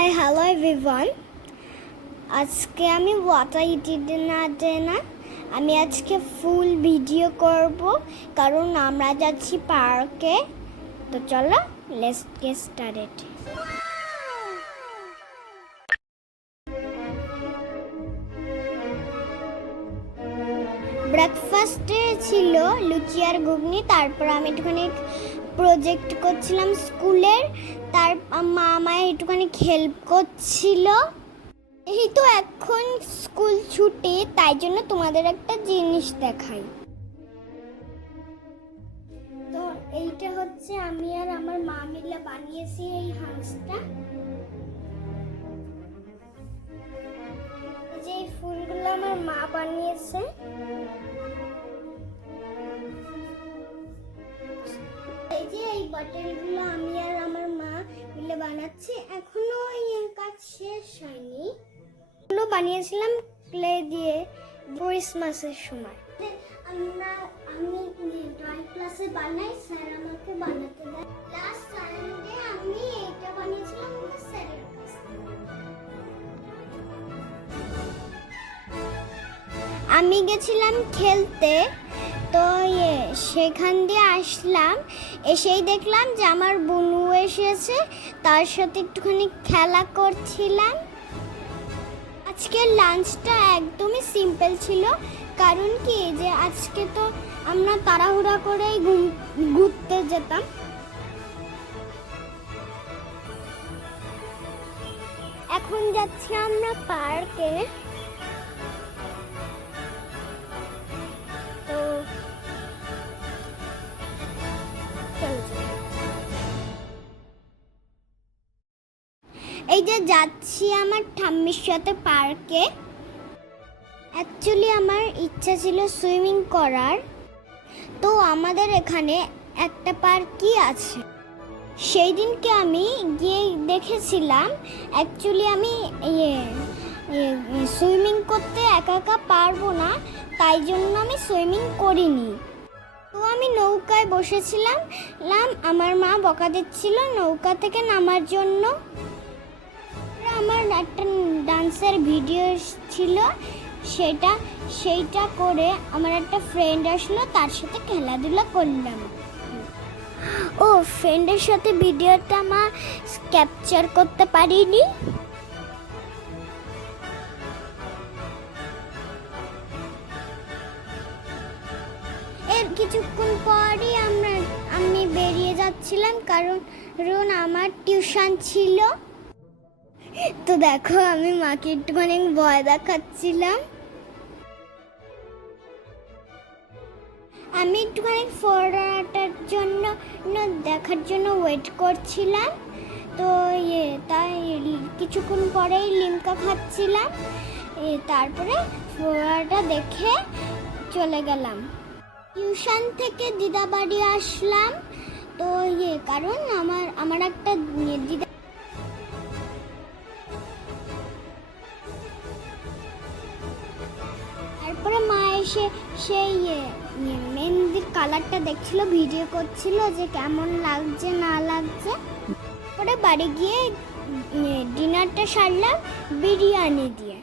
Hi hello everyone. আজকে আমি water ইটিনা আমি আজকে ফুল ভিডিও করব কারণ আমরা যাচ্ছি পার্কে। তো চলো লেটস গেট স্টার্টেড। ব্রেকফাস্টে ছিল লুচি আর ঘুগনি। তারপর আমি একটুখানি প্রজেক্ট করছিলাম স্কুলের। তার মা আমায় একটুখানি হেল্প করছিল। এই তো এখন স্কুল ছুটি, তাই জন্য তোমাদের একটা জিনিস দেখাই। তো এইটা হচ্ছে আমি আর আমার মা মিলে বানিয়েছি এই হাঁসটা। যে এই ফুলগুলো আমার মা বানিয়েছে। এই যে এই বটলগুলো আমি আর আমার মা মিলে বানাচ্ছি। এখনো এই কাজ শেষ হয়নি। এগুলো বানিয়েছিলাম ক্লে দিয়ে ক্রিসমাসের সময়। আমি ড্রয়িং ক্লাসে বানাই, স্যার আমাকে বানাতে দেয়। লাস্ট সানডে আমি এটা বানিয়েছিলাম স্যারের কাছ থেকে। আমি গেছিলাম খেলতে, তো সেখান দিয়ে আসলাম। এসেই দেখলাম যে আমার বোনু এসেছে, তার সাথে একটুখানি খেলা করছিলাম। আজকের লাঞ্চটা একদমই সিম্পল ছিল, কারণ কি যে আজকে তো আমরা তাড়াহুড়া করেই ঘুরতে যেতাম। এখন যাচ্ছি আমরা পার্কে। তো এই যে যাচ্ছি আমার ঠাম্মির সাথে পার্কে। অ্যাকচুয়ালি আমার ইচ্ছা ছিল সুইমিং করার। তো আমাদের এখানে একটা পার্কই আছে। সেই দিনকে আমি গিয়ে দেখেছিলাম। অ্যাকচুয়ালি আমি সুইমিং করতে একা একা পারবো না, তাই জন্য আমি সুইমিং করিনি। তো আমি নৌকায় বসেছিলাম, আমার মা বকা দিচ্ছিল নৌকা থেকে নামার জন্য। আমার একটা ডান্সের ভিডিও ছিল, সেইটা করে আমার একটা ফ্রেন্ড আসলো, তার সাথে খেলাধুলা করলাম। ও ফ্রেন্ডের সাথে ভিডিওটা আমার ক্যাপচার করতে পারিনি। এর কিছুক্ষণ পরই আমি বেরিয়ে যাচ্ছিলাম, কারণ আমার টিউশন ছিল। তো দেখো আমি মাকে একটুখানি ভয় দেখাচ্ছিলাম। আমি একটুখানি ফোরাটার জন্য দেখার জন্য ওয়েট করছিলাম। তো তাই কিছুক্ষণ পরেই লিমকা খাচ্ছিলাম। তারপরে ফোরাটা দেখে চলে গেলাম। টিউশন থেকে দিদা বাড়ি আসলাম। তো কারণ আমার একটা দিদা, তারপরে মা এসে সেই মেহেন্দির কালারটা দেখছিল, ভিডিও করছিল যে কেমন লাগছে না লাগছে। পরে বাড়ি গিয়ে ডিনারটা সারলাম বিরিয়ানি দিয়ে।